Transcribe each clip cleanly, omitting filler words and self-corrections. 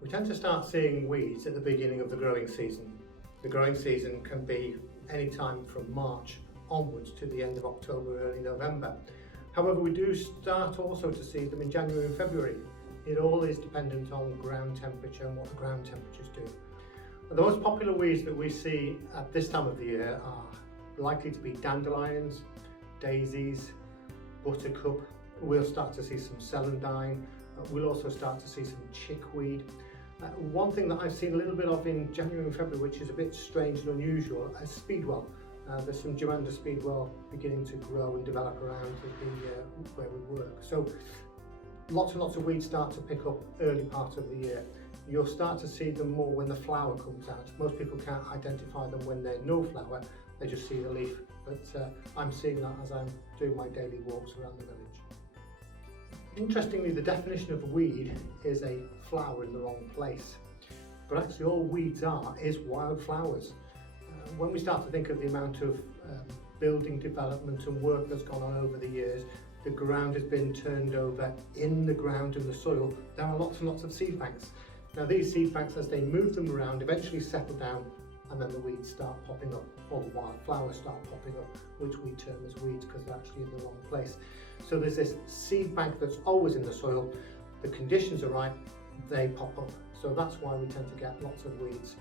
We tend to start seeing weeds at the beginning of the growing season. The growing season can be any time from March onwards to the end of October, early November. However, we do start also to see them in January and February. It all is dependent on ground temperature and what the ground temperatures do. The most popular weeds that we see at this time of the year are likely to be dandelions, daisies, buttercup. We'll start to see some celandine. We'll also start to see some chickweed. One thing that I've seen a little bit of in January and February, which is a bit strange and unusual, is speedwell. There's some Geranda speedwell beginning to grow and develop around where we work. So lots and lots of weeds start to pick up early part of the year. You'll start to see them more when the flower comes out. Most people can't identify them when they're no flower, they just see the leaf. But I'm seeing that as I'm doing my daily walks around the village. Interestingly, the definition of a weed is a flower in the wrong place. But actually all weeds are is wild flowers. When we start to think of the amount of building development and work that's gone on over the years, the ground has been turned over. In the ground and the soil, there are lots and lots of seed banks. Now these seed banks, as they move them around, eventually settle down, and then the weeds start popping up, or the wild flowers start popping up, which we term as weeds because they're actually in the wrong place. So there's this seed bank that's always in the soil. The conditions are right, they pop up. So that's why we tend to get lots of weeds,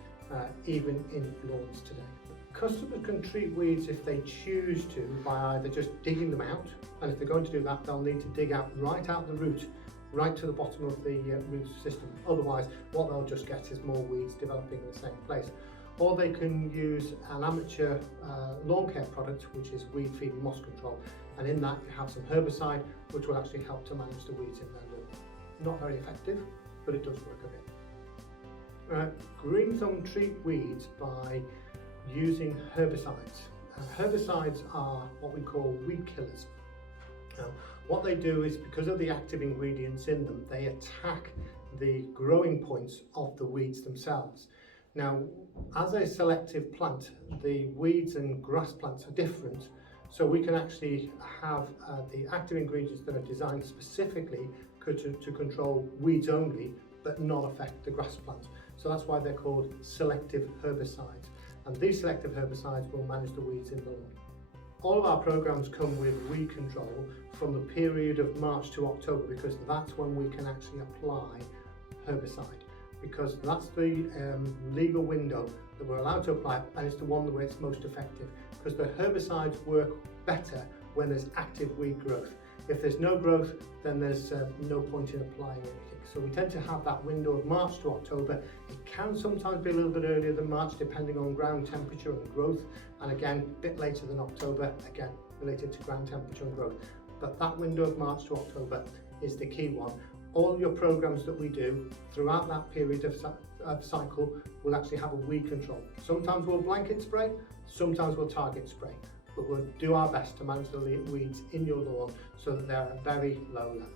even in lawns today. Customers can treat weeds if they choose to by either just digging them out, and if they're going to do that, they'll need to dig out right out the root, right to the bottom of the root system. Otherwise, what they'll just get is more weeds developing in the same place. Or they can use an amateur lawn care product, which is weed feed and moss control, and in that you have some herbicide which will actually help to manage the weeds in their lawn. Not very effective, but it does work a bit. GreenThumb treat weeds by using herbicides. Herbicides are what we call weed killers. What they do is, because of the active ingredients in them, they attack the growing points of the weeds themselves. Now, as a selective plant, the weeds and grass plants are different, so we can actually have the active ingredients that are designed specifically to control weeds only, but not affect the grass plant. So that's why they're called selective herbicides. And these selective herbicides will manage the weeds in the lawn. All of our programs come with weed control from the period of March to October, because that's when we can actually apply herbicide, because that's the legal window that we're allowed to apply, and it's the one where it's most effective, because the herbicides work better when there's active weed growth. If there's no growth, then there's no point in applying anything. So we tend to have that window of March to October. It can sometimes be a little bit earlier than March, depending on ground temperature and growth, and again, a bit later than October, again, related to ground temperature and growth. But that window of March to October is the key one. All your programs that we do throughout that period of cycle will actually have a weed control. Sometimes we'll blanket spray, sometimes we'll target spray, but we'll do our best to manage the weeds in your lawn so that they're at a very low level.